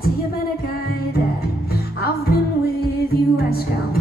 I tell you about a guy that I've been with, you ask how